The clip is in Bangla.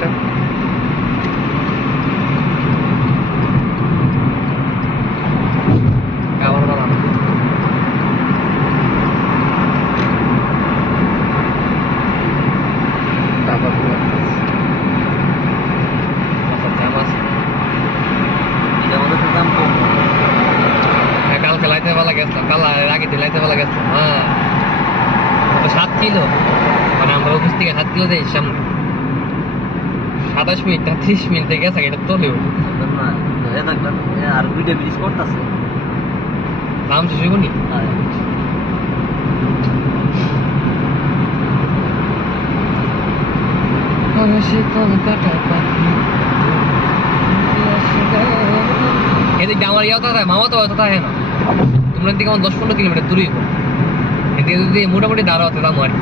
গ্যাসটা। আবার বানানো তারপর কালকে লাইতে বেলা গেছিলাম, কাল আগে লাইতে বেলা গেছিলাম। হ্যাঁ 7 কিলো, মানে আমরা অফিস থেকে 7 কিলো দেয় সামনে 27 মিনিট 30 মিনিটে গেছে, এটা তোলেও আর ভিডিও ব্রিজ করতেছে নাম শেষ হইব নি। এদিকে আমার ইয়াও থাকে, মামা তো হয়তো থাকে না, তোমরা দিকে আমার 10-15 কিলোমিটার দূরেই এদিকে যদি মোটামুটি দাঁড়াতে দাম আর কি।